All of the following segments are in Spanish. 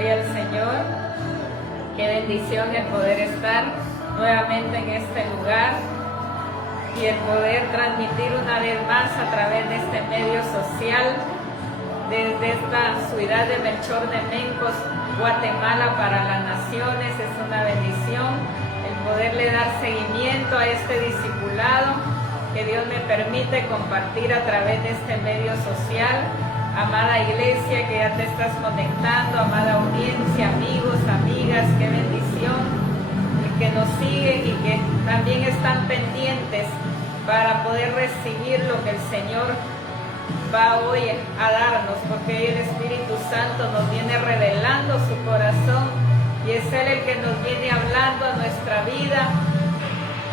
Gloria al Señor. Qué bendición el poder estar nuevamente en este lugar y el poder transmitir una vez más a través de este medio social desde esta ciudad de Melchor de Mencos, Guatemala, para las naciones. Es una bendición el poderle dar seguimiento a este discipulado que Dios me permite compartir a través de este medio social. Amada iglesia que ya te estás conectando, amada audiencia, amigos, amigas, qué bendición que nos siguen y que también están pendientes para poder recibir lo que el Señor va hoy a darnos, porque hoy el Espíritu Santo nos viene revelando su corazón y es Él el que nos viene hablando a nuestra vida.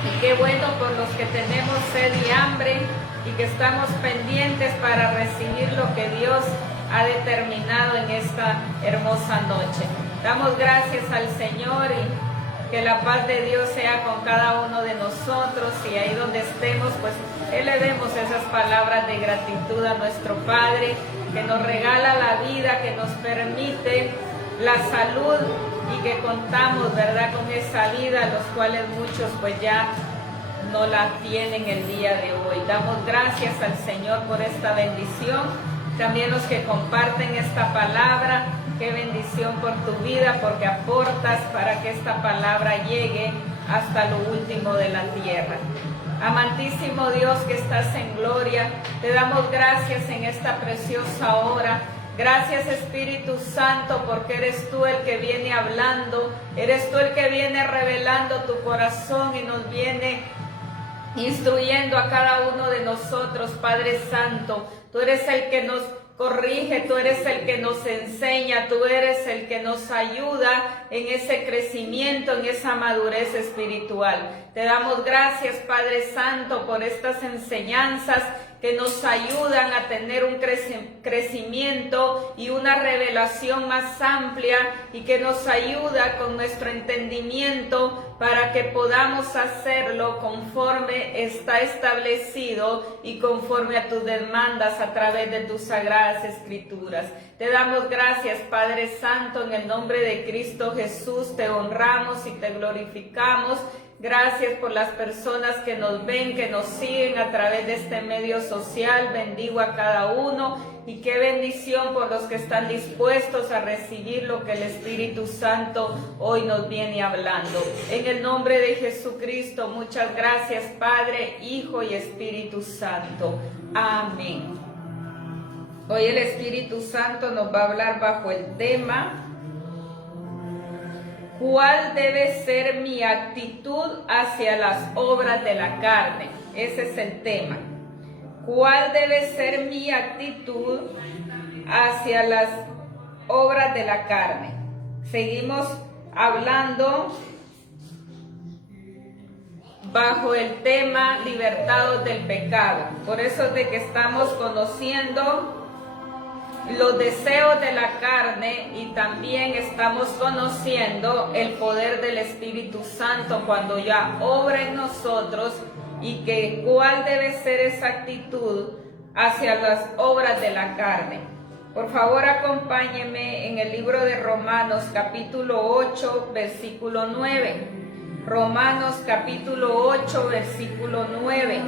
Y qué bueno por los que tenemos sed y hambre y que estamos pendientes para recibir lo que Dios ha determinado en esta hermosa noche. Damos gracias al Señor y que la paz de Dios sea con cada uno de nosotros, y ahí donde estemos, pues elevemos esas palabras de gratitud a nuestro Padre, que nos regala la vida, que nos permite la salud y que contamos, ¿verdad?, con esa vida, los cuales muchos pues ya no la tienen el día de hoy. Damos gracias al Señor por esta bendición. También los que comparten esta palabra, qué bendición por tu vida, porque aportas para que esta palabra llegue hasta lo último de la tierra. Amantísimo Dios que estás en gloria, te damos gracias en esta preciosa hora. Gracias Espíritu Santo, porque eres tú el que viene hablando, eres tú el que viene revelando tu corazón y nos viene instruyendo a cada uno de nosotros, Padre Santo. Tú eres el que nos corrige, tú eres el que nos enseña, tú eres el que nos ayuda en ese crecimiento, en esa madurez espiritual. Te damos gracias, Padre Santo, por estas enseñanzas que nos ayudan a tener un crecimiento y una revelación más amplia, y que nos ayuda con nuestro entendimiento para que podamos hacerlo conforme está establecido y conforme a tus demandas a través de tus sagradas escrituras. Te damos gracias, Padre Santo, en el nombre de Cristo Jesús, te honramos y te glorificamos. Gracias por las personas que nos ven, que nos siguen a través de este medio social. Bendigo a cada uno, y qué bendición por los que están dispuestos a recibir lo que el Espíritu Santo hoy nos viene hablando. En el nombre de Jesucristo, muchas gracias, Padre, Hijo y Espíritu Santo. Amén. Hoy el Espíritu Santo nos va a hablar bajo el tema: ¿cuál debe ser mi actitud hacia las obras de la carne? Ese es el tema. ¿Cuál debe ser mi actitud hacia las obras de la carne? Seguimos hablando bajo el tema libertados del pecado. Por eso es de que estamos conociendo los deseos de la carne, y también estamos conociendo el poder del Espíritu Santo cuando ya obra en nosotros, y que cuál debe ser esa actitud hacia las obras de la carne. Por favor, acompáñenme en el libro de Romanos capítulo 8, versículo 9. Romanos capítulo 8, versículo 9.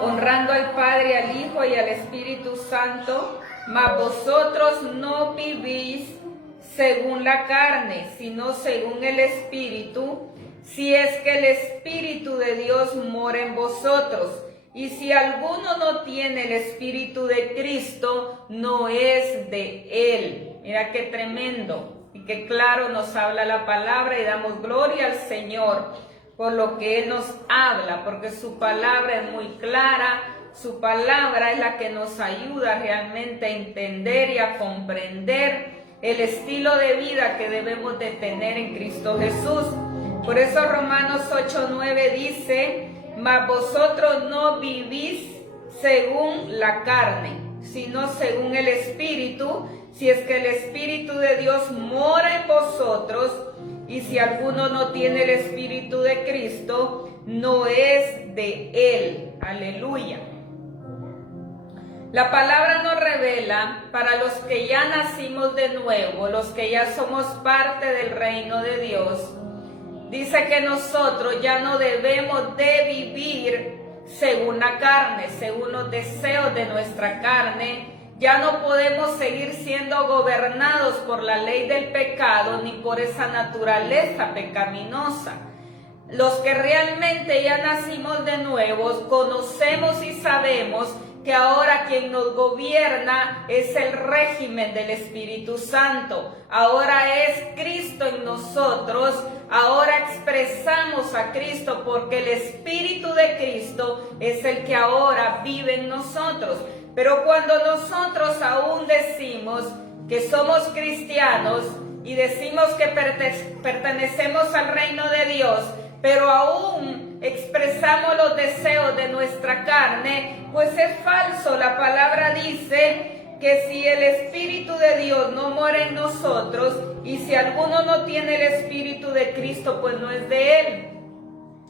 Honrando al Padre, al Hijo y al Espíritu Santo, mas vosotros no vivís según la carne, sino según el Espíritu, si es que el Espíritu de Dios mora en vosotros. Y si alguno no tiene el Espíritu de Cristo, no es de Él. Mira qué tremendo y qué claro nos habla la palabra, y damos gloria al Señor por lo que Él nos habla, porque su palabra es muy clara. Su palabra es la que nos ayuda realmente a entender y a comprender el estilo de vida que debemos de tener en Cristo Jesús. Por eso Romanos 8:9 dice: mas vosotros no vivís según la carne, sino según el Espíritu, si es que el Espíritu de Dios mora en vosotros. Y si alguno no tiene el Espíritu de Cristo, no es de Él. Aleluya. La palabra nos revela, para los que ya nacimos de nuevo, los que ya somos parte del reino de Dios, dice que nosotros ya no debemos de vivir según la carne, según los deseos de nuestra carne. Ya no podemos seguir siendo gobernados por la ley del pecado ni por esa naturaleza pecaminosa. Los que realmente ya nacimos de nuevo, conocemos y sabemos que ahora quien nos gobierna es el régimen del Espíritu Santo. Ahora es Cristo en nosotros, ahora expresamos a Cristo porque el Espíritu de Cristo es el que ahora vive en nosotros. Pero cuando nosotros aún decimos que somos cristianos y decimos que pertenecemos al reino de Dios, pero aún expresamos los deseos de nuestra carne, pues es falso. La palabra dice que si el Espíritu de Dios no mora en nosotros, y si alguno no tiene el Espíritu de Cristo, pues no es de Él.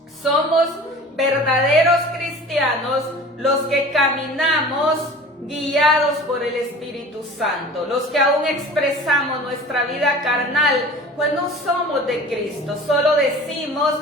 Somos verdaderos cristianos los que caminamos guiados por el Espíritu Santo. Los que aún expresamos nuestra vida carnal, pues no somos de Cristo. Solo decimos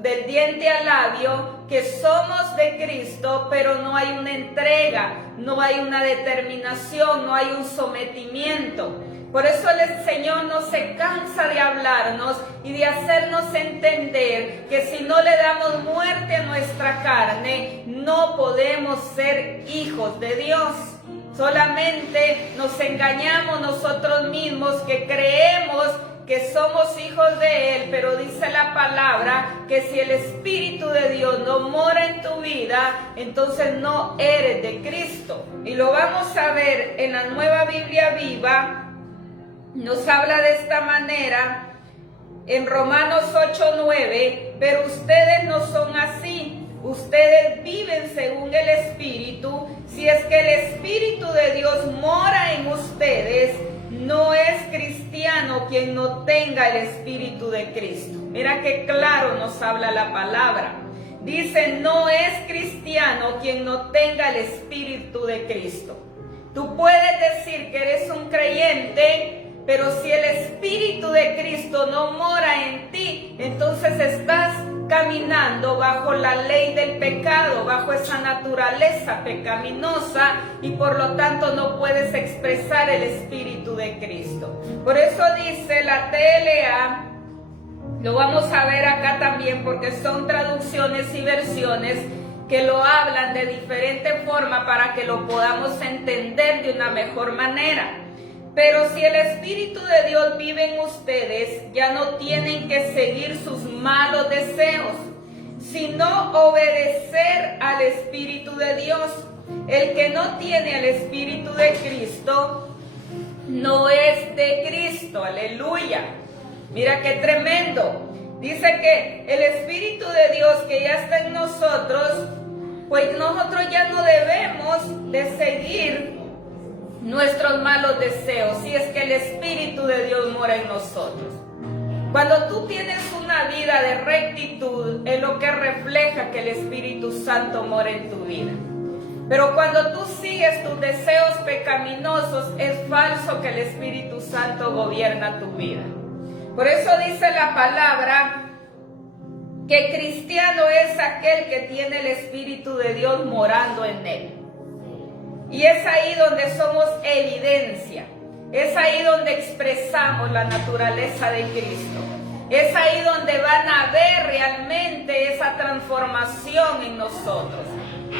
del diente al labio que somos de Cristo, pero no hay una entrega, no hay una determinación, no hay un sometimiento. Por eso el Señor no se cansa de hablarnos y de hacernos entender que si no le damos muerte a nuestra carne, no podemos ser hijos de Dios. Solamente nos engañamos nosotros mismos que creemos que somos hijos de Él, pero dice la palabra que si el Espíritu de Dios no mora en tu vida, entonces no eres de Cristo. Y lo vamos a ver en la Nueva Biblia Viva. Nos habla de esta manera en Romanos 8:9, pero ustedes no son así. Ustedes viven según el Espíritu. Si es que el Espíritu de Dios mora en ustedes, no es cristiano quien no tenga el Espíritu de Cristo. Mira qué claro nos habla la palabra. Dice, no es cristiano quien no tenga el Espíritu de Cristo. Tú puedes decir que eres un creyente, pero si el Espíritu de Cristo no mora en ti, entonces estás caminando bajo la ley del pecado, bajo esa naturaleza pecaminosa, y por lo tanto no puedes expresar el Espíritu de Cristo. Por eso dice la TLA, lo vamos a ver acá también porque son traducciones y versiones que lo hablan de diferente forma para que lo podamos entender de una mejor manera. Pero si el Espíritu de Dios vive en ustedes, ya no tienen que seguir sus malos deseos, sino obedecer al Espíritu de Dios. El que no tiene el Espíritu de Cristo, no es de Cristo. Aleluya. Mira qué tremendo. Dice que el Espíritu de Dios que ya está en nosotros, pues nosotros ya no debemos de seguir nuestros malos deseos, si es que el Espíritu de Dios mora en nosotros. Cuando tú tienes una vida de rectitud, es lo que refleja que el Espíritu Santo mora en tu vida. Pero cuando tú sigues tus deseos pecaminosos, es falso que el Espíritu Santo gobierna tu vida. Por eso dice la palabra que cristiano es aquel que tiene el Espíritu de Dios morando en él. Y es ahí donde somos evidencia, es ahí donde expresamos la naturaleza de Cristo, es ahí donde van a ver realmente esa transformación en nosotros.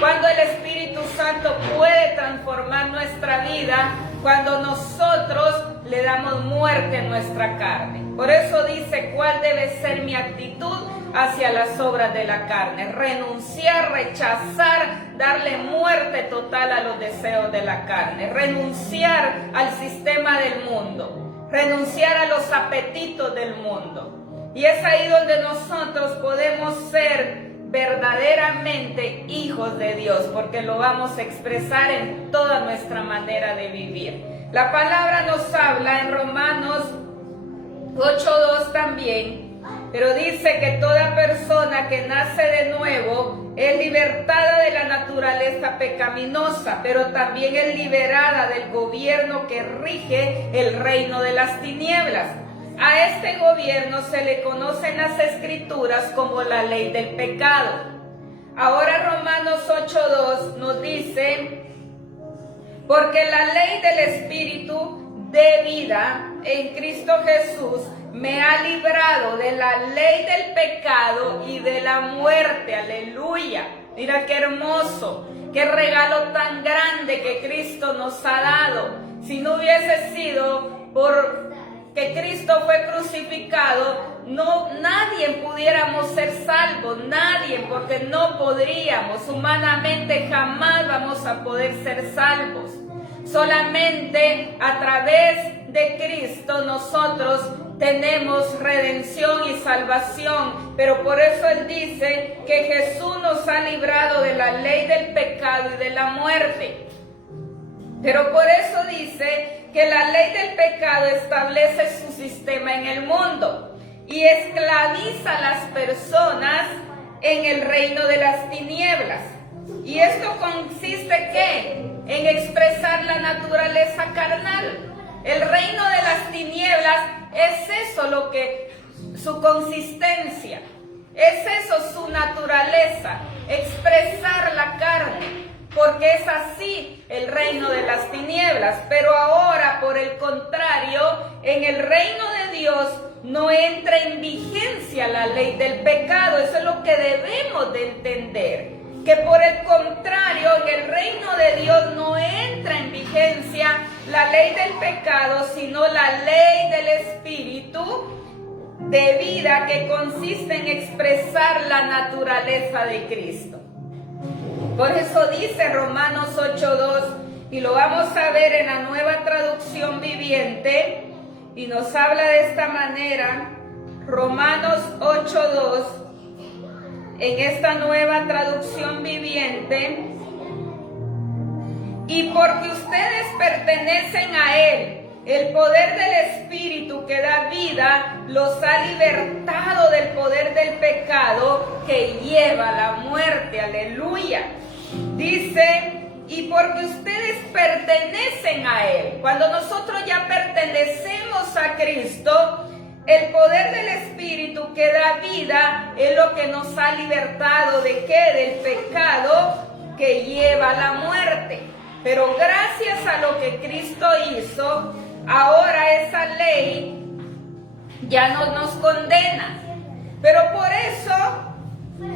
Cuando el Espíritu Santo puede transformar nuestra vida, cuando nosotros le damos muerte a nuestra carne. Por eso dice, ¿cuál debe ser mi actitud hacia las obras de la carne? Renunciar, rechazar, darle muerte total a los deseos de la carne, renunciar al sistema del mundo, renunciar a los apetitos del mundo. Y es ahí donde nosotros podemos ser verdaderamente hijos de Dios, porque lo vamos a expresar en toda nuestra manera de vivir. La palabra nos habla en Romanos 8:2 también, pero dice que toda persona que nace de nuevo es libertada de la naturaleza naturaleza pecaminosa, pero también es liberada del gobierno que rige el reino de las tinieblas. A este gobierno se le conoce en las Escrituras como la ley del pecado. Ahora Romanos 8:2 nos dice: porque la ley del Espíritu de vida en Cristo Jesús me ha librado de la ley del pecado y de la muerte. Aleluya. Mira qué hermoso, qué regalo tan grande que Cristo nos ha dado. Si no hubiese sido por que Cristo fue crucificado, nadie pudiéramos ser salvos, nadie, porque no podríamos, humanamente jamás vamos a poder ser salvos. Solamente a través de Cristo nosotros tenemos redención y salvación, pero por eso Él dice que Jesús nos ha librado de la ley del pecado y de la muerte. Pero por eso dice que la ley del pecado establece su sistema en el mundo y esclaviza a las personas en el reino de las tinieblas. ¿Y esto consiste qué? En expresar la naturaleza carnal. El reino de las tinieblas es eso lo que, su consistencia, es eso su naturaleza, expresar la carne, porque es así el reino de las tinieblas. Pero ahora, por el contrario, en el reino de Dios no entra en vigencia la ley del pecado. Eso es lo que debemos de entender, que por el contrario, en el reino de Dios no entra en vigencia la ley del pecado, sino la ley del Espíritu de vida, que consiste en expresar la naturaleza de Cristo. Por eso dice Romanos 8:2, y lo vamos a ver en la Nueva Traducción Viviente, y nos habla de esta manera, Romanos 8:2, en esta Nueva Traducción Viviente: y porque ustedes pertenecen a Él, el poder del Espíritu que da vida los ha libertado del poder del pecado que lleva a la muerte. Aleluya. Dice: y porque ustedes pertenecen a Él. Cuando nosotros ya pertenecemos a Cristo, el poder del Espíritu que da vida es lo que nos ha libertado ¿de qué? Del pecado que lleva a la muerte. Pero gracias a lo que Cristo hizo, ahora esa ley ya no nos condena. Pero por eso,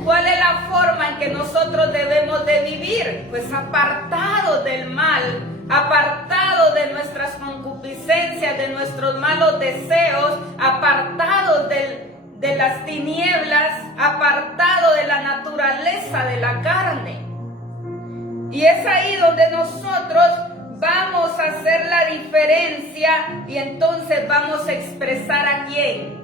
¿cuál es la forma en que nosotros debemos de vivir? Pues apartados del mal, apartados de nuestras concupiscencias, de nuestros malos deseos, apartados de las tinieblas, apartados de la naturaleza de la carne. Y es ahí donde nosotros vamos a hacer la diferencia, y entonces vamos a expresar ¿a quién?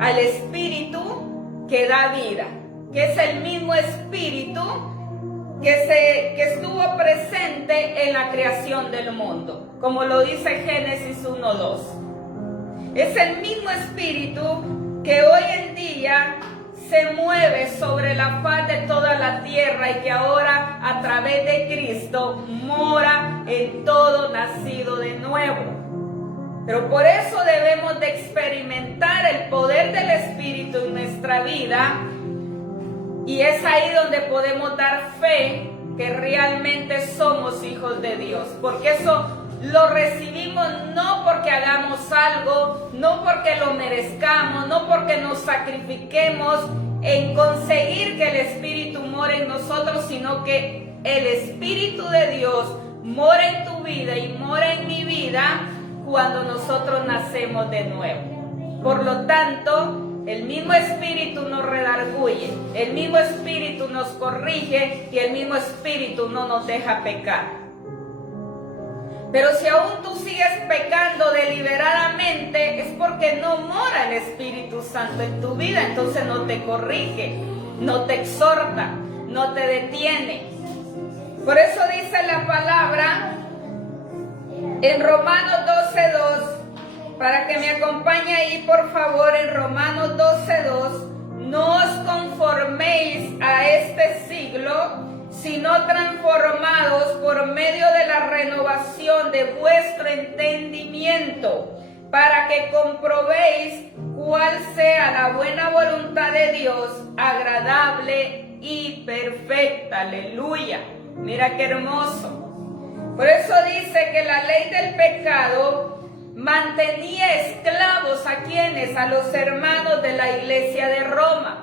Al Espíritu que da vida, que es el mismo Espíritu que estuvo presente en la creación del mundo, como lo dice Génesis 1:2. Es el mismo Espíritu que hoy en día se mueve sobre la faz de toda la tierra, y que ahora a través de Cristo mora en todo nacido de nuevo. Pero por eso debemos de experimentar el poder del Espíritu en nuestra vida, y es ahí donde podemos dar fe que realmente somos hijos de Dios, porque eso lo recibimos no porque hagamos algo, no porque lo merezcamos, no porque nos sacrifiquemos en conseguir que el Espíritu more en nosotros, sino que el Espíritu de Dios mora en tu vida y mora en mi vida cuando nosotros nacemos de nuevo. Por lo tanto, el mismo Espíritu nos redarguye, el mismo Espíritu nos corrige, y el mismo Espíritu no nos deja pecar. Pero si aún tú sigues pecando deliberadamente, es porque no mora el Espíritu Santo en tu vida. Entonces no te corrige, no te exhorta, no te detiene. Por eso dice la palabra en Romanos 12:2, para que me acompañe ahí por favor, en Romanos 12:2: no os conforméis a este siglo, sino transformados por medio de la renovación de vuestro entendimiento, para que comprobéis cuál sea la buena voluntad de Dios, agradable y perfecta. Aleluya. Mira qué hermoso. Por eso dice que la ley del pecado mantenía esclavos a quienes, a los hermanos de la iglesia de Roma.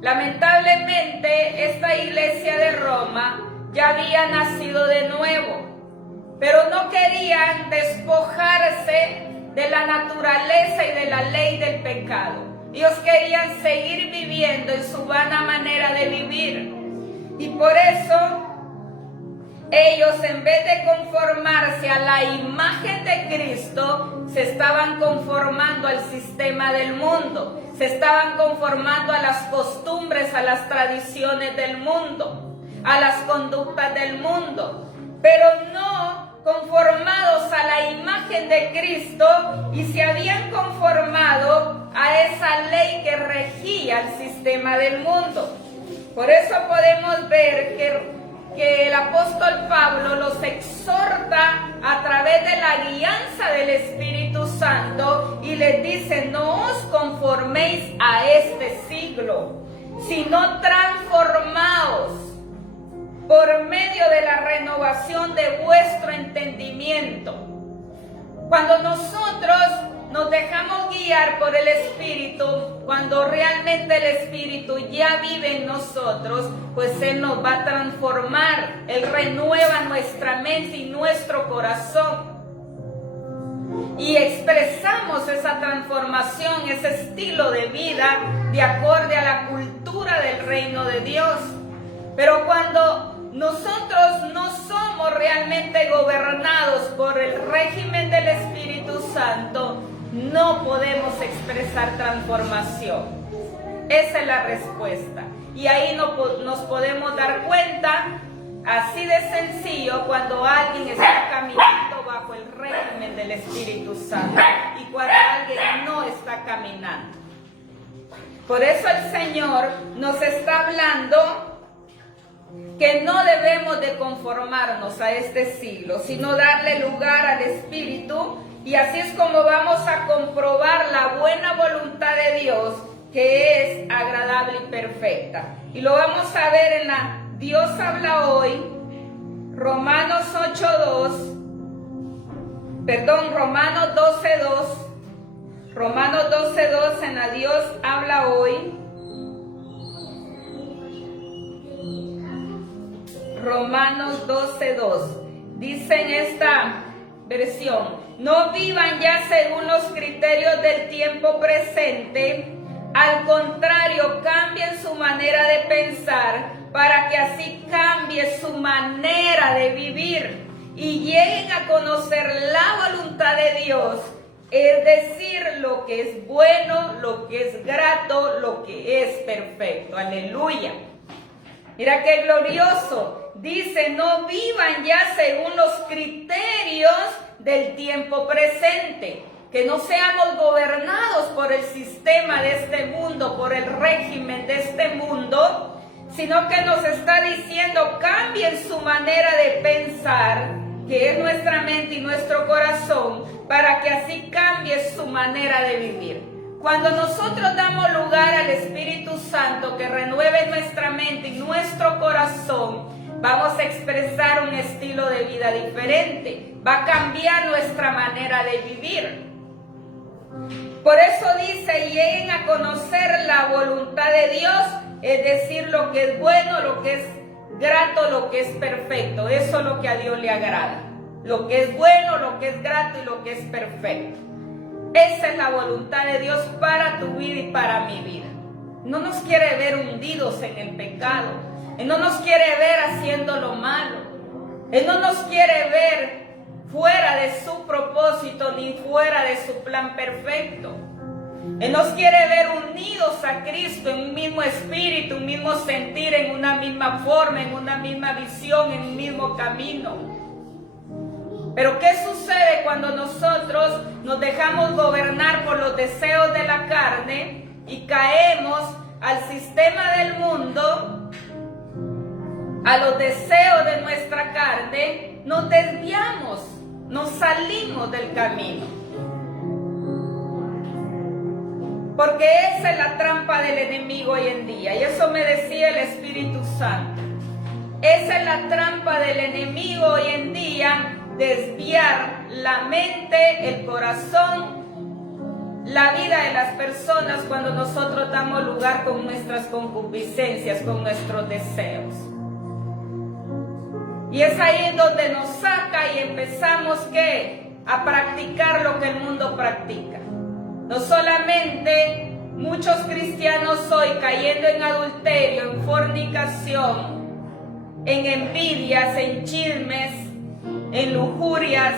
Lamentablemente, esta iglesia de Roma ya había nacido de nuevo, pero no querían despojarse de la naturaleza y de la ley del pecado. Ellos querían seguir viviendo en su vana manera de vivir. Y por eso ellos, en vez de conformarse a la imagen de Cristo, se estaban conformando al sistema del mundo, se estaban conformando a las costumbres, a las tradiciones del mundo, a las conductas del mundo, pero no conformados a la imagen de Cristo, y se habían conformado a esa ley que regía el sistema del mundo. Por eso podemos ver que el apóstol Pablo los exhorta a través de la guianza del Espíritu Santo y les dice: no os conforméis a este siglo, sino transformaos por medio de la renovación de vuestro entendimiento. Cuando nosotros nos dejamos guiar por el Espíritu, cuando realmente el Espíritu ya vive en nosotros, pues Él nos va a transformar. Él renueva nuestra mente y nuestro corazón. Y expresamos esa transformación, ese estilo de vida de acorde a la cultura del reino de Dios. Pero cuando nosotros no somos realmente gobernados por el régimen del Espíritu Santo, no podemos expresar transformación. Esa es la respuesta. Y ahí nos podemos dar cuenta, así de sencillo, cuando alguien está caminando bajo el régimen del Espíritu Santo y cuando alguien no está caminando. Por eso el Señor nos está hablando que no debemos de conformarnos a este siglo, sino darle lugar al Espíritu, y así es como vamos a comprobar la buena voluntad de Dios, que es agradable y perfecta. Y lo vamos a ver en la Dios habla hoy, Romanos 12:2, Romanos 12:2 en la Dios habla hoy. Romanos 12:2 dice en esta versión: no vivan ya según los criterios del tiempo presente, al contrario, cambien su manera de pensar para que así cambie su manera de vivir y lleguen a conocer la voluntad de Dios, es decir, lo que es bueno, lo que es grato, lo que es perfecto. Aleluya. Mira qué glorioso. Dice: no vivan ya según los criterios del tiempo presente. Que no seamos gobernados por el sistema de este mundo, por el régimen de este mundo, sino que nos está diciendo: cambien su manera de pensar, que es nuestra mente y nuestro corazón, para que así cambie su manera de vivir. Cuando nosotros damos lugar al Espíritu Santo que renueve nuestra mente y nuestro corazón, vamos a expresar un estilo de vida diferente. Va a cambiar nuestra manera de vivir. Por eso dice: lleguen a conocer la voluntad de Dios, es decir, lo que es bueno, lo que es grato, lo que es perfecto. Eso es lo que a Dios le agrada. Lo que es bueno, lo que es grato y lo que es perfecto. Esa es la voluntad de Dios para tu vida y para mi vida. No nos quiere ver hundidos en el pecado. Él no nos quiere ver haciendo lo malo. Él no nos quiere ver fuera de su propósito ni fuera de su plan perfecto. Él nos quiere ver unidos a Cristo en un mismo espíritu, un mismo sentir, en una misma forma, en una misma visión, en un mismo camino. Pero ¿qué sucede cuando nosotros nos dejamos gobernar por los deseos de la carne y caemos al sistema del mundo? a los deseos de nuestra carne, nos desviamos, nos salimos del camino. Porque esa es la trampa del enemigo hoy en día. Y eso me decía el Espíritu Santo. Esa es la trampa del enemigo hoy en día, desviar la mente, el corazón, la vida de las personas cuando nosotros damos lugar con nuestras concupiscencias, con nuestros deseos. Y es ahí donde nos saca y empezamos a practicar lo que el mundo practica. No solamente muchos cristianos hoy cayendo en adulterio, en fornicación, en envidias, en chismes, en lujurias,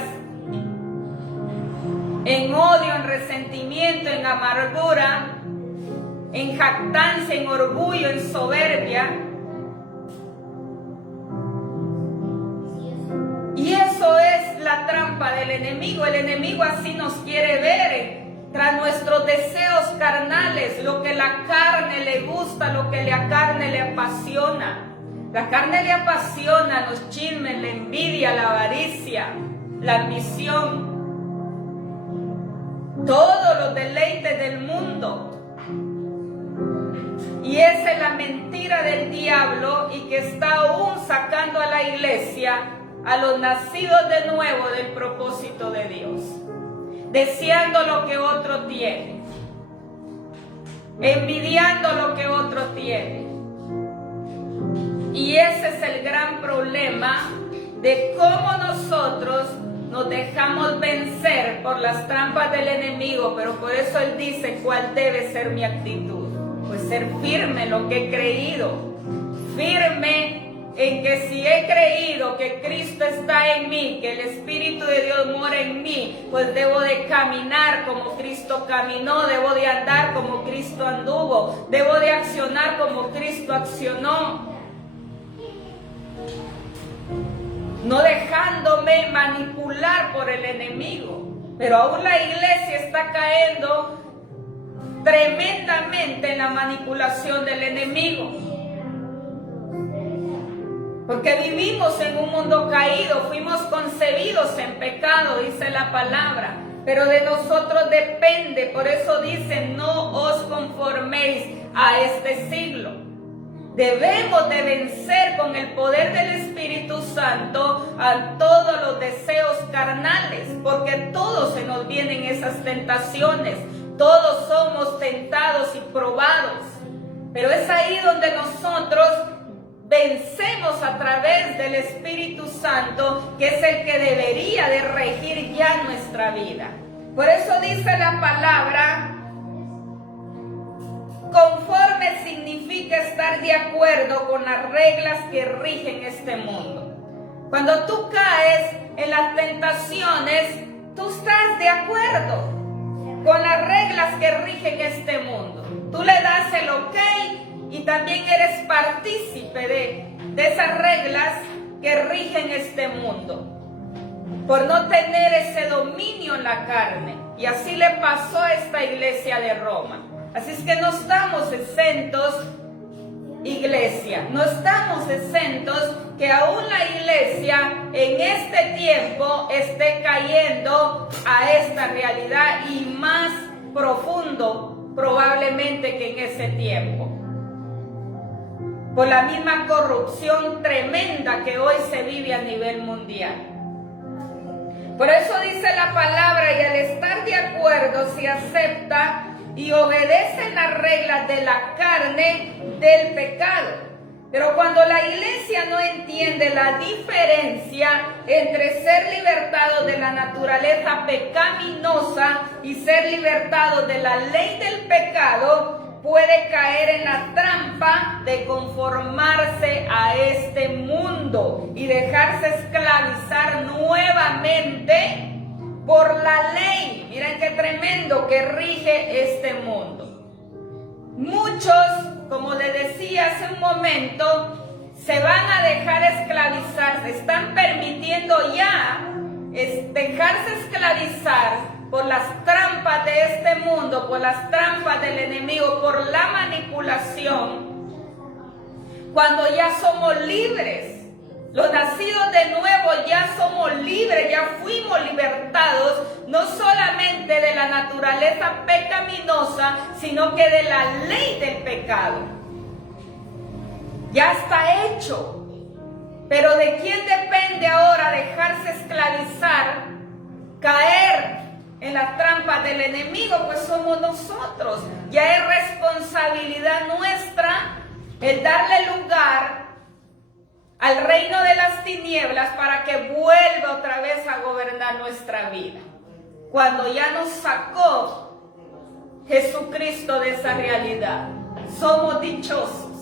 en odio, en resentimiento, en amargura, en jactancia, en orgullo, en soberbia. Y eso es la trampa del enemigo. El enemigo así nos quiere ver, tras nuestros deseos carnales, lo que la carne le gusta, lo que la carne le apasiona. La carne le apasiona los chismes, la envidia, la avaricia, la ambición, todos los deleites del mundo. Y esa es la mentira del diablo, y que está aún sacando a la iglesia, a los nacidos de nuevo, del propósito de Dios, deseando lo que otro tiene, envidiando lo que otro tiene. Y ese es el gran problema de cómo nosotros nos dejamos vencer por las trampas del enemigo. Pero por eso él dice, ¿cuál debe ser mi actitud? Pues ser firme en lo que he creído, firme en que si he creído que Cristo está en mí, que el Espíritu de Dios mora en mí, pues debo de caminar como Cristo caminó, debo de andar como Cristo anduvo, debo de accionar como Cristo accionó, no dejándome manipular por el enemigo. Pero aún la iglesia está cayendo tremendamente en la manipulación del enemigo. Porque vivimos en un mundo caído, fuimos concebidos en pecado, dice la palabra, pero de nosotros depende. Por eso dice, no os conforméis a este siglo. Debemos de vencer con el poder del Espíritu Santo a todos los deseos carnales, porque todos se nos vienen esas tentaciones, todos somos tentados y probados, pero es ahí donde nosotros vencemos a través del Espíritu Santo, que es el que debería de regir ya nuestra vida. Por eso dice la palabra, conforme significa estar de acuerdo con las reglas que rigen este mundo. Cuando tú caes en las tentaciones, tú estás de acuerdo con las reglas que rigen este mundo. Tú le das el ok y también eres partícipe de esas reglas que rigen este mundo, por no tener ese dominio en la carne. Y así le pasó a esta iglesia de Roma. Así es que no estamos exentos, iglesia, no estamos exentos que aún la iglesia en este tiempo esté cayendo a esta realidad, y más profundo probablemente que en ese tiempo, por la misma corrupción tremenda que hoy se vive a nivel mundial. Por eso dice la palabra, y al estar de acuerdo se acepta y obedecen las reglas de la carne del pecado. Pero cuando la iglesia no entiende la diferencia entre ser libertado de la naturaleza pecaminosa y ser libertado de la ley del pecado, puede caer en la trampa de conformarse a este mundo y dejarse esclavizar nuevamente por la ley. Miren qué tremendo, que rige este mundo. Muchos, como le decía hace un momento, se van a dejar esclavizar, se están permitiendo ya dejarse esclavizar por las trampas de este mundo, por las trampas del enemigo, por la manipulación, cuando ya somos libres. Los nacidos de nuevo ya somos libres, ya fuimos libertados, no solamente de la naturaleza pecaminosa, sino que de la ley del pecado. Ya está hecho. Pero ¿de quién depende ahora dejarse esclavizar, caer en las trampas del enemigo? Pues somos nosotros. Ya es responsabilidad nuestra el darle lugar al reino de las tinieblas para que vuelva otra vez a gobernar nuestra vida. Cuando ya nos sacó Jesucristo de esa realidad, somos dichosos.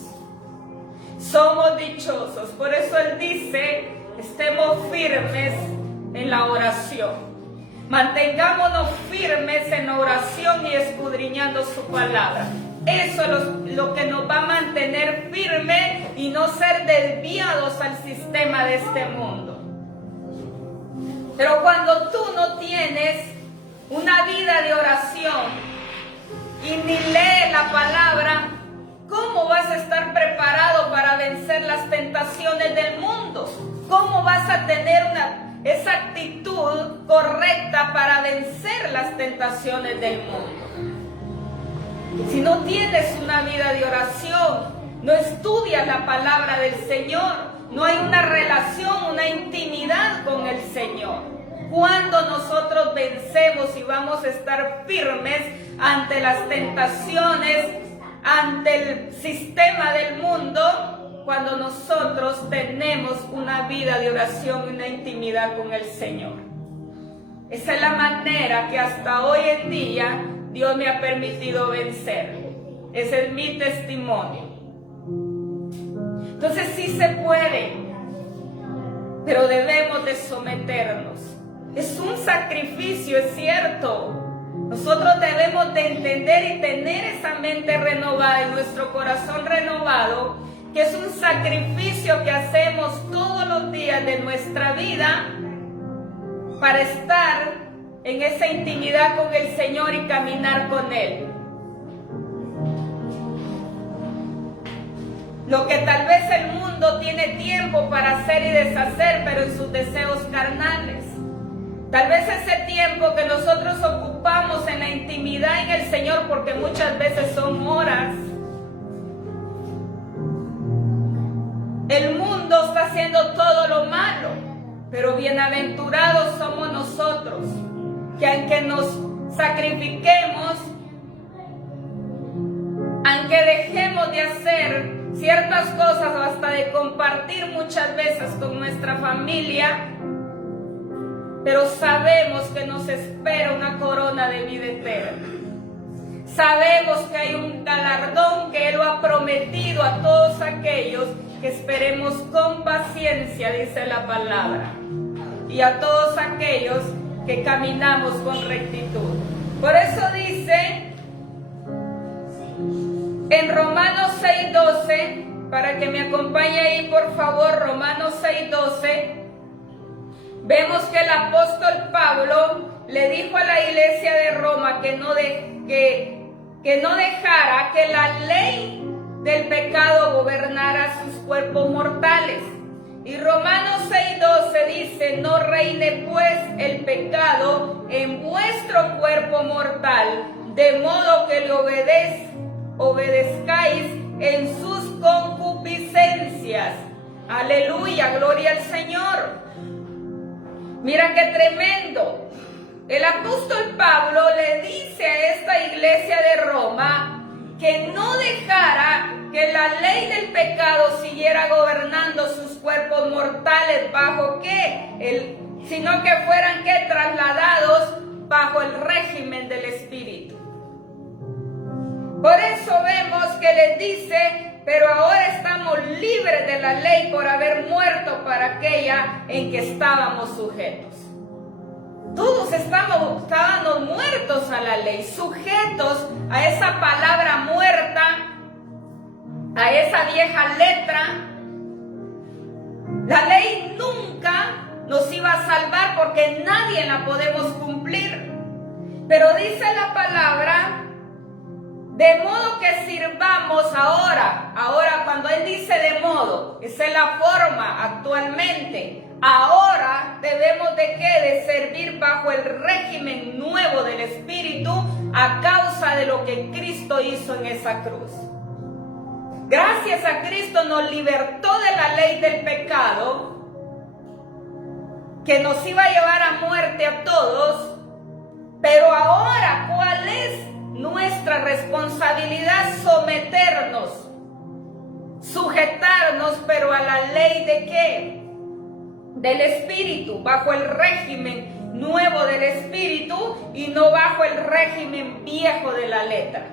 Somos dichosos. Por eso Él dice, estemos firmes en la oración. Mantengámonos firmes en la oración y escudriñando su palabra. Eso es lo que nos va a mantener firmes y no ser desviados al sistema de este mundo. Pero cuando tú no tienes una vida de oración y ni lees la palabra, ¿cómo vas a estar preparado para vencer las tentaciones del mundo? ¿Cómo vas a tener esa actitud correcta para vencer las tentaciones del mundo? Si no tienes una vida de oración, no estudias la palabra del Señor, no hay una relación, una intimidad con el Señor. Cuando nosotros vencemos y vamos a estar firmes ante las tentaciones, ante el sistema del mundo, cuando nosotros tenemos una vida de oración y una intimidad con el Señor. Esa es la manera que hasta hoy en día Dios me ha permitido vencer. Ese es mi testimonio. Entonces sí se puede, pero debemos de someternos. Es un sacrificio, es cierto. Nosotros debemos de entender y tener esa mente renovada y nuestro corazón renovado, que es un sacrificio que hacemos todos los días de nuestra vida para estar en esa intimidad con el Señor y caminar con Él. Lo que tal vez el mundo tiene tiempo para hacer y deshacer, pero en sus deseos carnales. Tal vez ese tiempo que nosotros ocupamos en la intimidad en el Señor, porque muchas veces son horas, el mundo está haciendo todo lo malo, pero bienaventurados somos nosotros, que aunque nos sacrifiquemos, aunque dejemos de hacer ciertas cosas o hasta de compartir muchas veces con nuestra familia, pero sabemos que nos espera una corona de vida eterna. Sabemos que hay un galardón que Él lo ha prometido a todos aquellos que esperemos con paciencia, dice la palabra, y a todos aquellos que caminamos con rectitud. Por eso dice en Romanos 6:12, para que me acompañe ahí por favor, Romanos 6:12, vemos que el apóstol Pablo le dijo a la iglesia de Roma que no dejara que la ley del pecado gobernara sus cuerpos mortales. Y Romanos 6:12 dice, no reine pues el pecado en vuestro cuerpo mortal, de modo que le obedezcáis en sus concupiscencias. Aleluya, gloria al Señor. Mira qué tremendo. El apóstol Pablo le dice a esta iglesia de Roma que no dejara que la ley del pecado siguiera gobernando sus cuerpos mortales, ¿bajo qué? Sino que fueran ¿qué? Trasladados bajo el régimen del Espíritu. Por eso vemos que les dice, pero ahora estamos libres de la ley por haber muerto para aquella en que estábamos sujetos. Todos estábamos muertos a la ley, sujetos a esa palabra muerta, a esa vieja letra. La ley nunca nos iba a salvar porque nadie la podemos cumplir. Pero dice la palabra De modo que sirvamos ahora cuando Él dice de modo, esa es la forma actualmente. Ahora debemos de ¿qué? De servir bajo el régimen nuevo del Espíritu a causa de lo que Cristo hizo en esa cruz. Gracias a Cristo nos libertó de la ley del pecado, que nos iba a llevar a muerte a todos. Pero ahora, ¿cuál es nuestra responsabilidad? Someternos, sujetarnos, pero a la ley de ¿qué? Del Espíritu, bajo el régimen nuevo del Espíritu y no bajo el régimen viejo de la letra.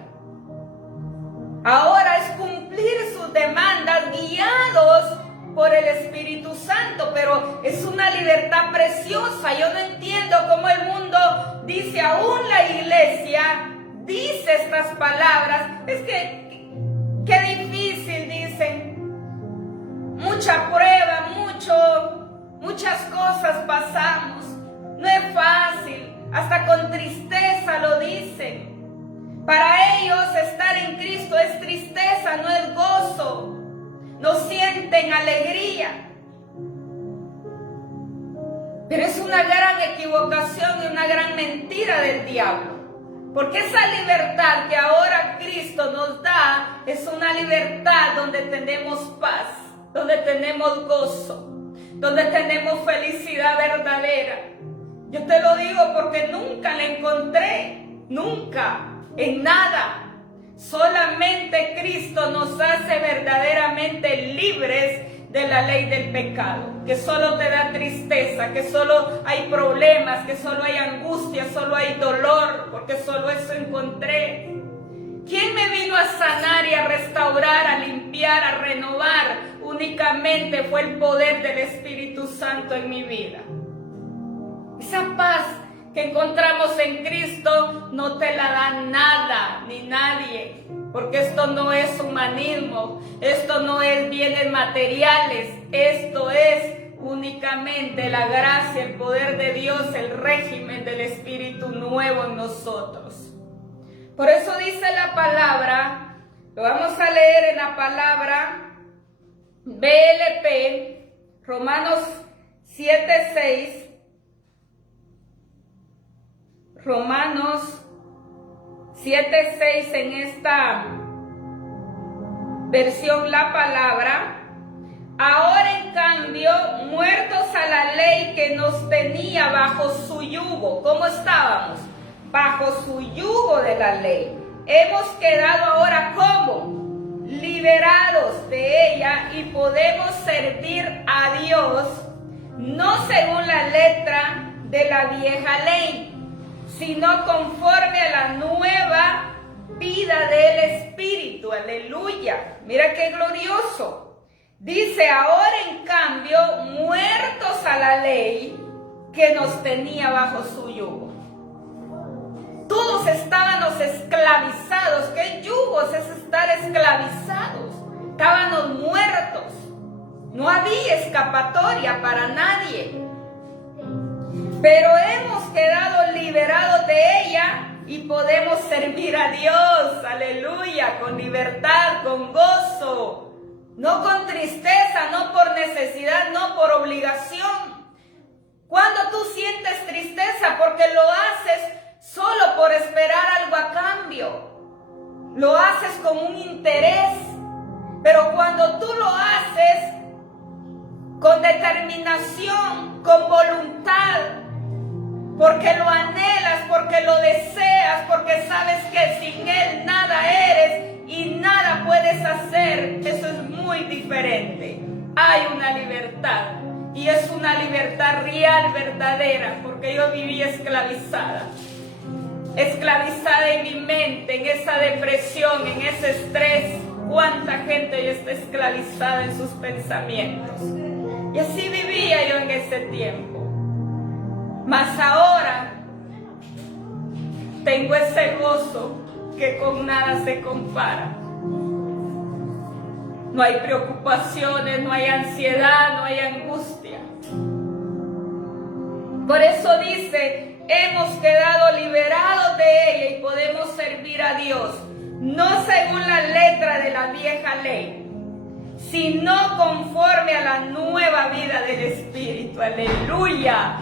Ahora es cumplir sus demandas guiados por el Espíritu Santo, pero es una libertad preciosa. Yo no entiendo cómo el mundo dice, aún la iglesia dice estas palabras. Es que, qué difícil, dicen. Mucha prueba, muchas cosas pasamos. No es fácil, hasta con tristeza lo dicen. Para ellos estar en Cristo es tristeza, no es gozo. No sienten alegría. Pero es una gran equivocación y una gran mentira del diablo. Porque esa libertad que ahora Cristo nos da es una libertad donde tenemos paz, donde tenemos gozo, donde tenemos felicidad verdadera. Yo te lo digo porque nunca la encontré, nunca, en nada. Solamente Cristo nos hace verdaderamente libres de la ley del pecado, que solo te da tristeza, que solo hay problemas, que solo hay angustia, solo hay dolor, porque solo eso encontré. ¿Quién me vino a sanar y a restaurar, a limpiar, a renovar? Únicamente fue el poder del Espíritu Santo en mi vida. Esa paz que encontramos en Cristo no te la da nada ni nadie, porque esto no es humanismo, esto no es bienes materiales, esto es únicamente la gracia, el poder de Dios, el régimen del Espíritu nuevo en nosotros. Por eso dice la palabra, lo vamos a leer en la palabra BLP, Romanos 7:6. Romanos 7:6 en esta versión la palabra. Ahora en cambio, muertos a la ley que nos tenía bajo su yugo. ¿Cómo estábamos? Bajo su yugo de la ley. Hemos quedado ahora ¿cómo? Liberados de ella y podemos servir a Dios, no según la letra de la vieja ley, sino conforme a la nueva vida del Espíritu. Aleluya. Mira qué glorioso. Dice, ahora en cambio, muertos a la ley que nos tenía bajo su yugo. Todos estábamos esclavizados. ¿Qué yugos es estar esclavizados? Estábamos muertos. No había escapatoria para nadie. Pero hemos quedado liberados de ella y podemos servir a Dios, aleluya, con libertad, con gozo, no con tristeza, no por necesidad, no por obligación. Cuando tú sientes tristeza, porque lo haces solo por esperar algo a cambio, lo haces con un interés, pero cuando tú lo haces con determinación, con voluntad, porque lo anhelas, porque lo deseas, porque sabes que sin Él nada eres y nada puedes hacer, eso es muy diferente. Hay una libertad y es una libertad real, verdadera, porque yo vivía esclavizada en mi mente, en esa depresión, en ese estrés. ¿Cuánta gente ya está esclavizada en sus pensamientos? Y así vivía yo en ese tiempo. Mas ahora tengo ese gozo que con nada se compara. No hay preocupaciones, no hay ansiedad, no hay angustia. Por eso dice, hemos quedado liberados de ella y podemos servir a Dios, no según la letra de la vieja ley, sino conforme a la nueva vida del Espíritu. Aleluya.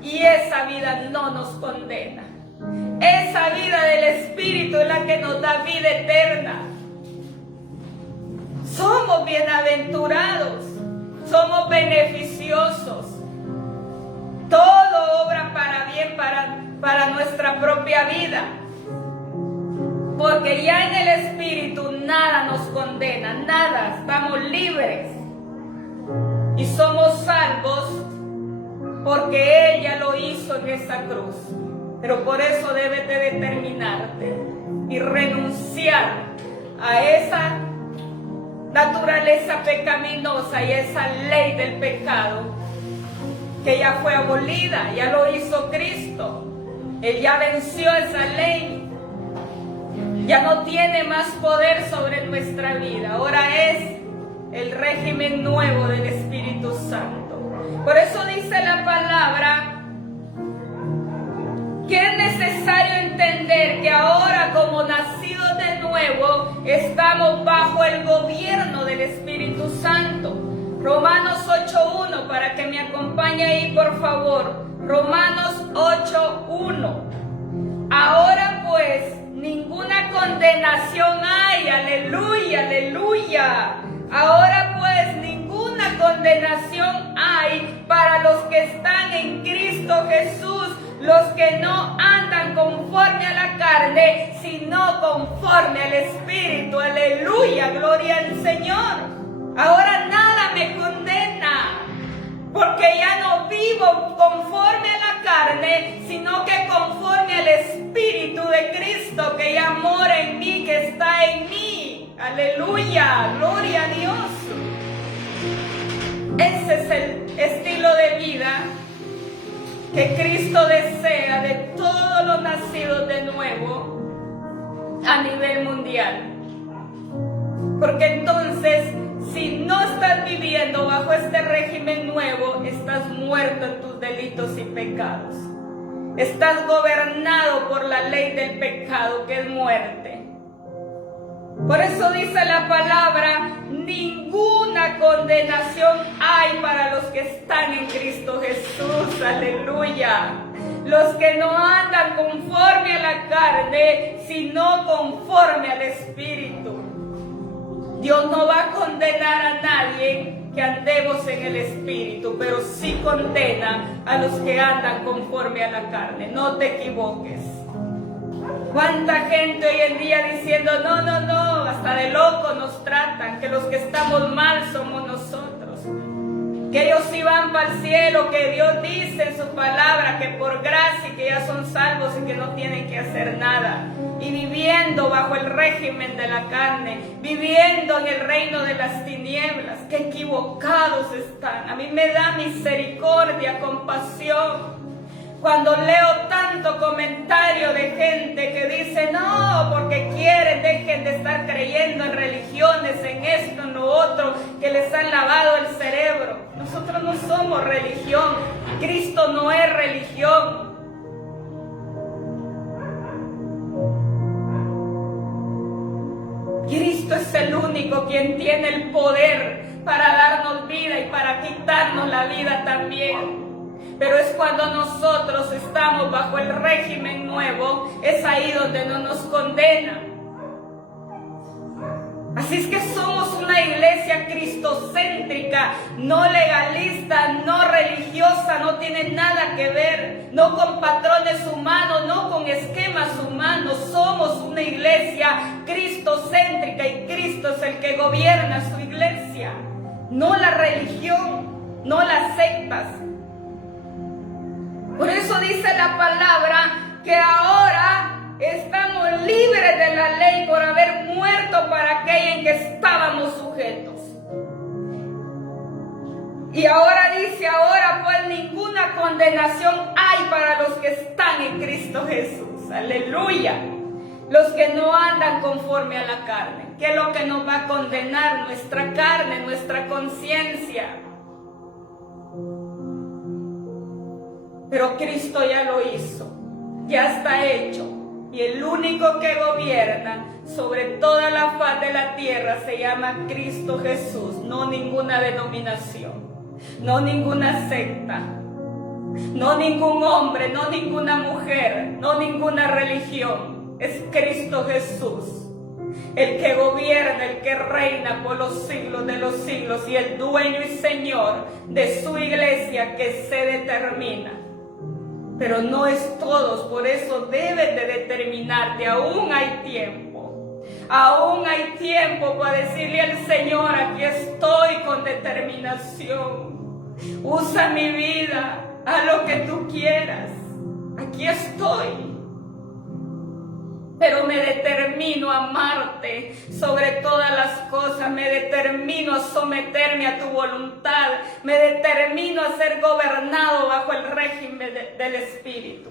Y esa vida no nos condena. Esa vida del Espíritu es la que nos da vida eterna. Somos bienaventurados, somos beneficiosos. Todo obra para bien para nuestra propia vida. Porque ya en el Espíritu nada nos condena, nada, estamos libres. Y somos salvos porque Él ya lo hizo en esa cruz. Pero por eso debes de determinarte y renunciar a esa naturaleza pecaminosa y a esa ley del pecado que ya fue abolida, ya lo hizo Cristo. Él ya venció esa ley. Ya no tiene más poder sobre nuestra vida. Ahora es el régimen nuevo del Espíritu Santo. Por eso dice la palabra que es necesario entender que ahora, como nacidos de nuevo, estamos bajo el gobierno del Espíritu Santo. Romanos 8:1, para que me acompañe ahí, por favor. Romanos 8:1. Ahora pues, ninguna condenación hay. Aleluya, aleluya. Ahora pues, ninguna condenación hay para los que están en Cristo Jesús, los que no andan conforme a la carne, sino conforme al Espíritu. Aleluya, gloria al Señor. Ahora nada me condena, porque ya no vivo conforme a la carne, sino que conforme al Espíritu de Cristo que ya mora en mí, que está en mí. Aleluya, gloria a Dios. Ese es el estilo de vida que Cristo desea de todos los nacidos de nuevo a nivel mundial. Porque entonces, si no estás viviendo bajo este régimen nuevo, estás muerto en tus delitos y pecados. Estás gobernado por la ley del pecado, que es muerte. Por eso dice la palabra, ninguna condenación hay para los que están en Cristo Jesús. Aleluya. Los que no andan conforme a la carne, sino conforme al Espíritu. Dios no va a condenar a nadie que andemos en el Espíritu, pero sí condena a los que andan conforme a la carne. No te equivoques. ¿Cuánta gente hoy en día diciendo, no, hasta de loco nos tratan, que los que estamos mal somos nosotros, que ellos sí van para el cielo, que Dios dice en su palabra que por gracia que ya son salvos y que no tienen que hacer nada, y viviendo bajo el régimen de la carne, viviendo en el reino de las tinieblas? ¡Qué equivocados están! A mí me da misericordia, compasión, cuando leo tanto comentario de gente que dice, no, porque quieren, dejen de estar creyendo en religiones, en esto, en lo otro, que les han lavado el cerebro. Nosotros no somos religión, Cristo no es religión. Cristo es el único quien tiene el poder para darnos vida y para quitarnos la vida también. Pero es cuando nosotros estamos bajo el régimen nuevo, es ahí donde no nos condena. Así es que somos una iglesia cristocéntrica, no legalista, no religiosa, no tiene nada que ver, no con patrones humanos, no con esquemas humanos. Somos una iglesia cristocéntrica y Cristo es el que gobierna su iglesia, no la religión, no las sectas. Por eso dice la palabra que ahora estamos libres de la ley por haber muerto para aquella en que estábamos sujetos. Y ahora dice, ahora pues ninguna condenación hay para los que están en Cristo Jesús. Aleluya. Los que no andan conforme a la carne. ¿Qué es lo que nos va a condenar? Nuestra carne, nuestra conciencia. Pero Cristo ya lo hizo, ya está hecho. Y el único único que gobierna sobre toda la faz de la tierra se llama Cristo Jesús, no ninguna denominación, no ninguna secta, no ningún hombre, no ninguna mujer, no ninguna religión. Es Cristo Jesús, el que gobierna, el que reina por los siglos de los siglos y el dueño y señor de su iglesia que se determina. Pero no es todos, por eso debes de determinarte. Aún hay tiempo. Aún hay tiempo para decirle al Señor, aquí estoy con determinación. Usa mi vida, haz lo que tú quieras. Aquí estoy. Pero me determino a amarte sobre todas las cosas, me determino a someterme a tu voluntad, me determino a ser gobernado bajo el régimen del Espíritu.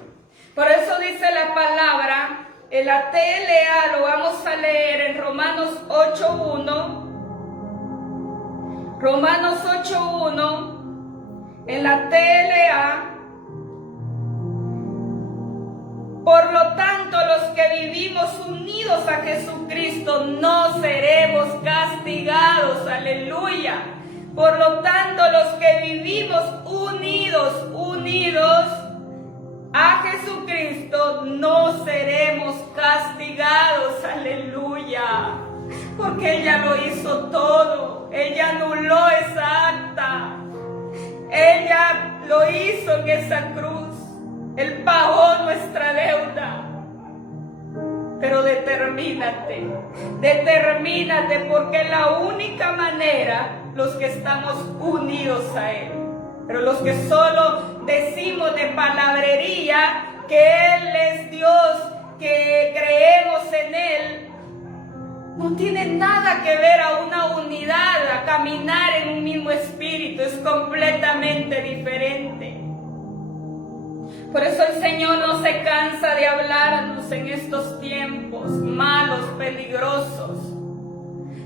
Por eso dice la palabra, en la TLA lo vamos a leer en Romanos 8.1, Romanos 8.1, en la TLA. Por lo tanto, los que vivimos unidos a Jesucristo no seremos castigados. Aleluya. Por lo tanto, los que vivimos unidos a Jesucristo no seremos castigados. Aleluya. Porque ella lo hizo todo. Ella anuló esa acta. Ella lo hizo en esa cruz. Él pagó nuestra deuda. Pero determínate porque es la única manera los que estamos unidos a Él. Pero los que solo decimos de palabrería que Él es Dios, que creemos en Él, no tiene nada que ver a una unidad, a caminar en un mismo espíritu, es completamente diferente. Por eso el Señor no se cansa de hablarnos en estos tiempos malos, peligrosos,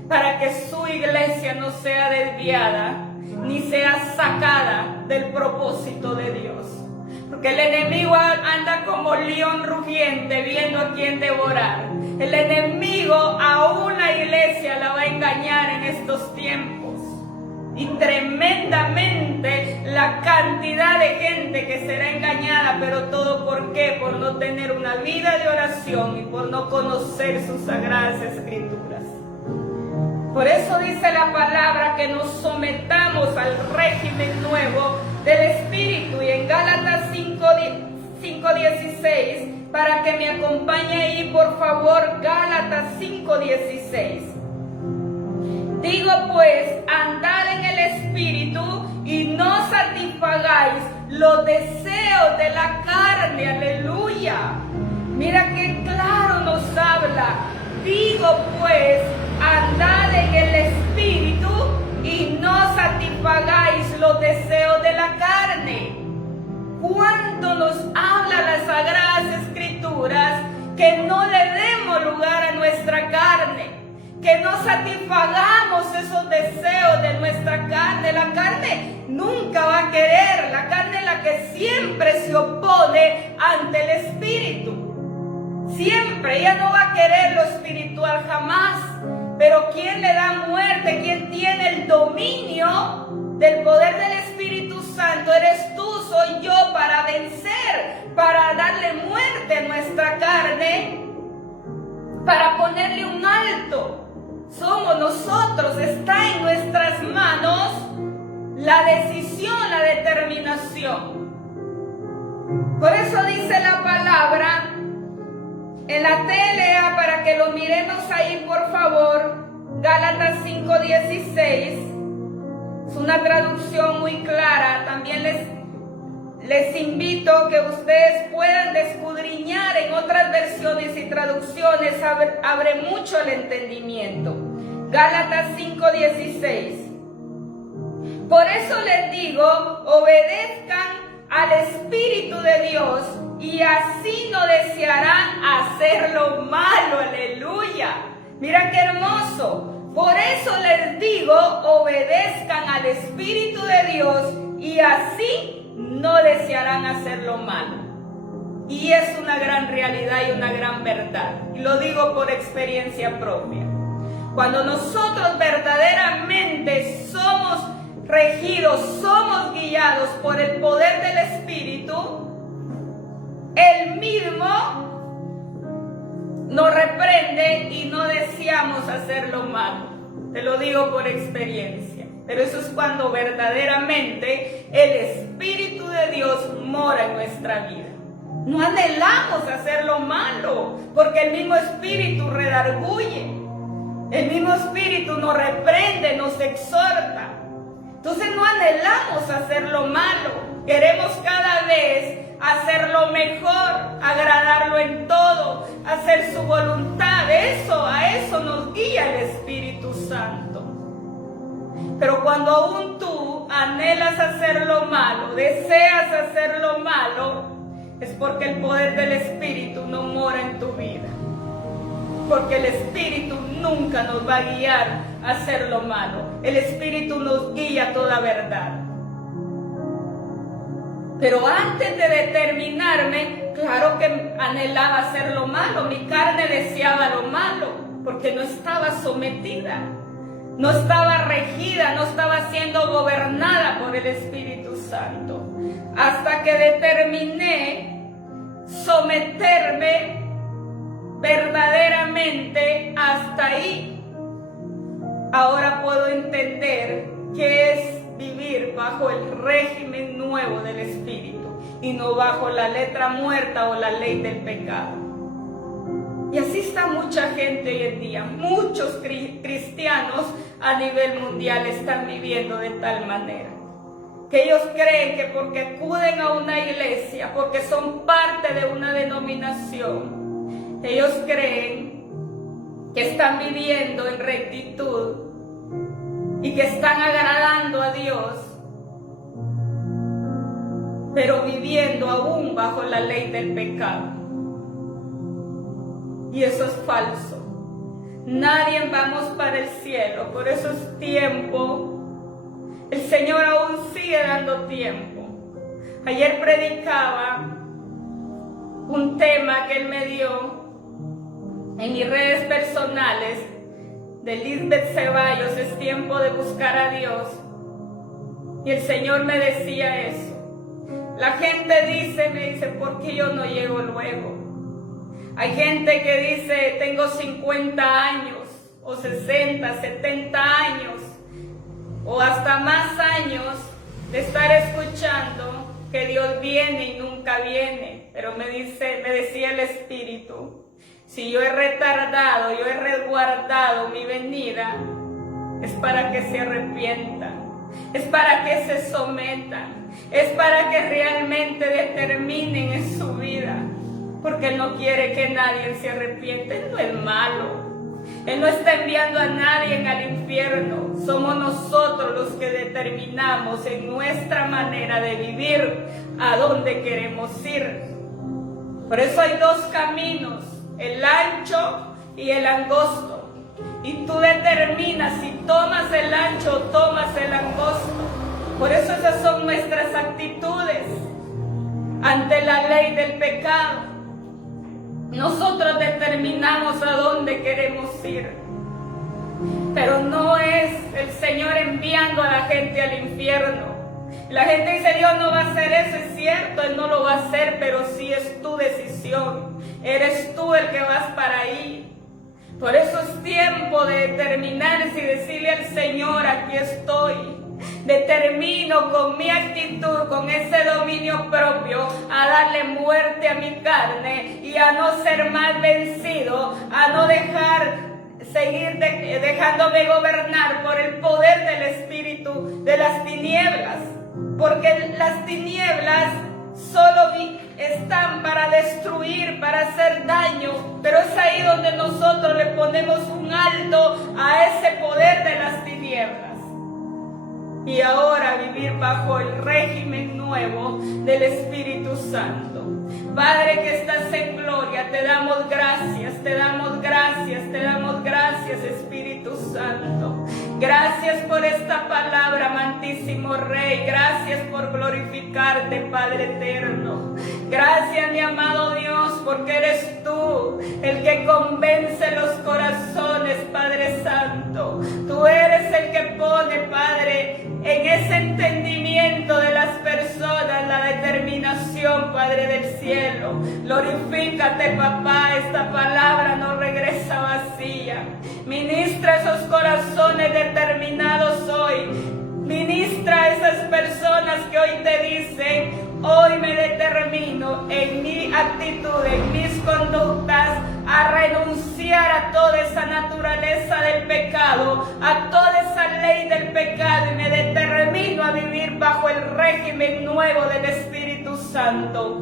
para que su iglesia no sea desviada, ni sea sacada del propósito de Dios. Porque el enemigo anda como león rugiente, viendo a quién devorar. El enemigo aún la iglesia la va a engañar en estos tiempos. Y tremendamente la cantidad de gente que será engañada, pero todo ¿por qué? Por no tener una vida de oración y por no conocer sus sagradas escrituras. Por eso dice la palabra que nos sometamos al régimen nuevo del Espíritu. Y en Gálatas 5:16, para que me acompañe ahí por favor, Gálatas 5:16. Digo pues, andad en el Espíritu y no satisfagáis los deseos de la carne. Aleluya. Mira qué claro nos habla. Digo pues, andad en el Espíritu y no satisfagáis los deseos de la carne. ¿Cuánto nos habla las Sagradas Escrituras que no le demos lugar a nuestra carne? Que no satisfagamos esos deseos de nuestra carne. La carne nunca va a querer. La carne es la que siempre se opone ante el Espíritu. Siempre. Ella no va a querer lo espiritual jamás. Pero ¿quién le da muerte? ¿Quién tiene el dominio del poder del Espíritu Santo? Eres tú, soy yo, para vencer, para darle muerte a nuestra carne, para ponerle un alto. Somos nosotros, está en nuestras manos la decisión, la determinación. Por eso dice la palabra en la TLA, para que lo miremos ahí por favor, Gálatas 5:16, es una traducción muy clara. También les invito que ustedes puedan escudriñar en otras versiones y traducciones, abre mucho el entendimiento. Gálatas 5:16. Por eso les digo, obedezcan al Espíritu de Dios y así no desearán hacer lo malo. Aleluya. Mira qué hermoso. Por eso les digo, obedezcan al Espíritu de Dios y así no desearán hacer lo malo. Y es una gran realidad y una gran verdad. Y lo digo por experiencia propia. Cuando nosotros verdaderamente somos regidos, somos guiados por el poder del Espíritu, Él mismo nos reprende y no deseamos hacer lo malo. Te lo digo por experiencia. Pero eso es cuando verdaderamente el Espíritu de Dios mora en nuestra vida. No anhelamos hacer lo malo, porque el mismo Espíritu redarguye. El mismo Espíritu nos reprende, nos exhorta. Entonces no anhelamos hacer lo malo. Queremos cada vez hacerlo mejor, agradarlo en todo, hacer su voluntad. A eso nos guía el Espíritu Santo. Pero cuando aún tú anhelas hacer lo malo, deseas hacer lo malo, es porque el poder del Espíritu no mora en tu vida. Porque el Espíritu nunca nos va a guiar a hacer lo malo. El Espíritu nos guía a toda verdad. Pero antes de determinarme, claro que anhelaba hacer lo malo. Mi carne deseaba lo malo, porque no estaba sometida, no estaba regida, no estaba siendo gobernada por el Espíritu Santo. Hasta que determiné someterme verdaderamente hasta ahí. Ahora puedo entender qué es vivir bajo el régimen nuevo del Espíritu y no bajo la letra muerta o la ley del pecado. Y así está mucha gente hoy en día. Muchos cristianos a nivel mundial están viviendo de tal manera que ellos creen que porque acuden a una iglesia, porque son parte de una denominación, ellos creen que están viviendo en rectitud y que están agradando a Dios, pero viviendo aún bajo la ley del pecado. Y eso es falso. Nadie vamos para el cielo, por eso es tiempo. El Señor aún sigue dando tiempo. Ayer predicaba un tema que Él me dio en mis redes personales de Lisbeth Ceballos, es tiempo de buscar a Dios. Y el Señor me decía eso. La gente me dice, ¿por qué yo no llego luego? Hay gente que dice, tengo 50 años, o 60, 70 años, o hasta más años de estar escuchando que Dios viene y nunca viene. Pero me decía el Espíritu, si yo he retardado, yo he resguardado mi venida, es para que se arrepientan, es para que se sometan, es para que realmente determinen en su vida, porque Él no quiere que nadie se arrepienta. Él no es malo, Él no está enviando a nadie al infierno. Somos nosotros los que determinamos en nuestra manera de vivir a dónde queremos ir. Por eso hay dos caminos, el ancho y el angosto. Y tú determinas si tomas el ancho o tomas el angosto. Por eso esas son nuestras actitudes ante la ley del pecado. Nosotros determinamos a dónde queremos ir. Pero no es el Señor enviando a la gente al infierno. La gente dice, Dios no va a hacer eso, es cierto, Él no lo va a hacer, pero sí es tu decisión. Eres tú el que vas para ahí. Por eso es tiempo de determinarse y decirle al Señor, aquí estoy. Determino con mi actitud, con ese dominio propio, a darle muerte a mi carne y a no ser más vencido, a no seguir dejándome gobernar por el poder del espíritu de las tinieblas. Porque las tinieblas solo están para destruir, para hacer daño, pero es ahí donde nosotros le ponemos un alto a ese poder de las tinieblas. Y ahora vivir bajo el régimen nuevo del Espíritu Santo. Padre que estás en gloria, te damos gracias, te damos gracias, te damos gracias, Espíritu Santo. Gracias por esta palabra, amantísimo Rey. Gracias por glorificarte, Padre eterno. Gracias, mi amado Dios, porque eres tú el que convence los corazones, Padre Santo. Tú eres el que pone, Padre, en ese entendimiento de las personas la determinación, Padre del cielo. Glorifícate, papá, esta palabra no regresa vacía. Ministra esos corazones determinados hoy. Ministra a esas personas que hoy te dicen: hoy me determino en mi actitud, en mis conductas, a renunciar a toda esa naturaleza del pecado, a toda esa ley del pecado, y me determino a vivir bajo el régimen nuevo del Espíritu Santo.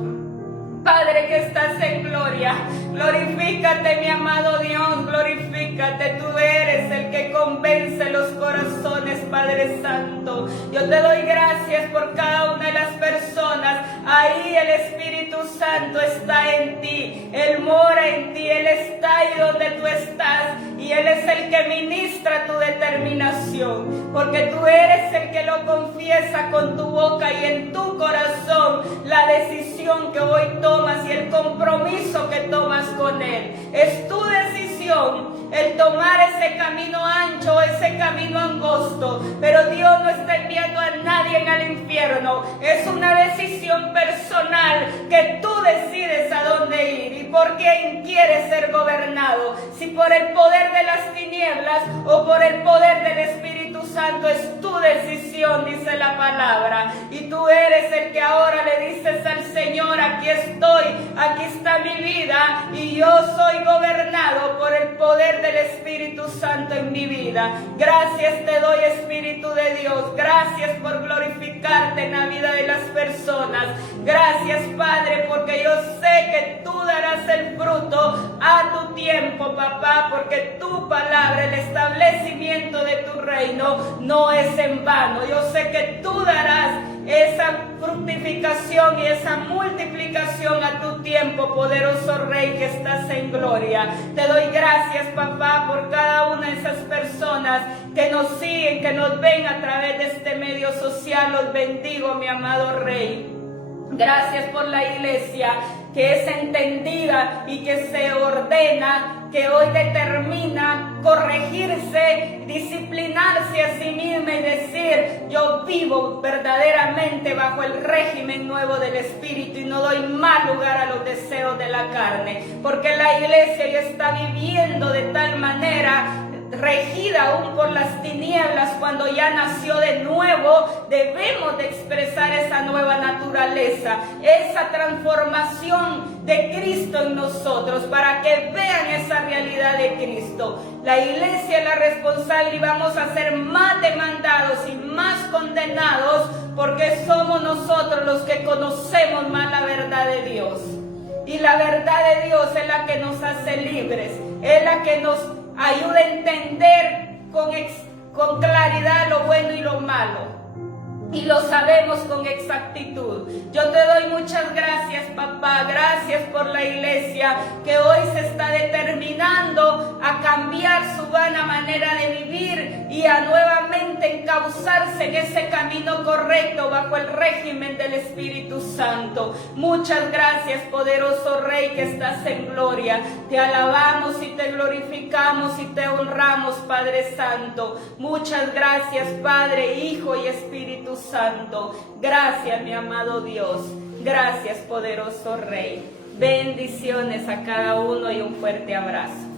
Padre que estás en gloria, glorifícate, mi amado Dios, glorifícate. Tú eres el que convence los corazones, Padre Santo. Yo te doy gracias por cada una de las personas. Ahí el Espíritu Santo está en ti, Él mora en ti, Él está ahí donde tú estás, y Él es el que ministra tu determinación, porque tú eres el que lo confiesa con tu boca y en tu corazón la decisión que hoy tomas y el compromiso que tomas con Él. Es tu decisión el tomar ese camino ancho, ese camino angosto, pero Dios no está enviando a nadie al infierno. Es una decisión personal que tú decides a dónde ir y por quién quieres ser gobernado, si por el poder de las tinieblas o por el poder del Espíritu Santo. Es tu decisión, dice la palabra, y tú eres el que ahora le dices al Señor: aquí estoy, aquí está mi vida, y yo soy gobernado por el poder del Espíritu Santo en mi vida. Gracias te doy, Espíritu de Dios. Gracias por glorificarte en la vida de las personas. Gracias, Padre, porque yo sé que tú darás el fruto a tu tiempo, papá, porque tu palabra, el establecimiento de tu reino, no es en vano. Yo sé que tú darás esa fructificación y esa multiplicación a tu tiempo, poderoso Rey que estás en gloria. Te doy gracias, papá, por cada una de esas personas que nos siguen, que nos ven a través de este medio social. Los bendigo, mi amado Rey. Gracias por la iglesia que es entendida y que se ordena, que hoy determina corregirse, disciplinarse a sí misma y decir: yo vivo verdaderamente bajo el régimen nuevo del Espíritu y no doy más lugar a los deseos de la carne, porque la iglesia ya está viviendo de tal manera, regida aún por las tinieblas. Cuando ya nació de nuevo, debemos de expresar esa nueva naturaleza, esa transformación de Cristo en nosotros, para que vean esa realidad de Cristo. La iglesia es la responsable y vamos a ser más demandados y más condenados, porque somos nosotros los que conocemos más la verdad de Dios. Y la verdad de Dios es la que nos hace libres, es la que nos ayuda a entender con claridad lo bueno y lo malo, y lo sabemos con exactitud. Yo te doy muchas gracias, papá. Gracias por la iglesia que hoy se está determinando a cambiar su vana manera de vivir y a nuevamente encauzarse en ese camino correcto bajo el régimen del Espíritu Santo. Muchas gracias, poderoso Rey que estás en gloria. Te alabamos y te glorificamos y te honramos, Padre Santo. Muchas gracias, Padre, Hijo y Espíritu Santo. Gracias, mi amado Dios. Gracias, poderoso Rey. Bendiciones a cada uno y un fuerte abrazo.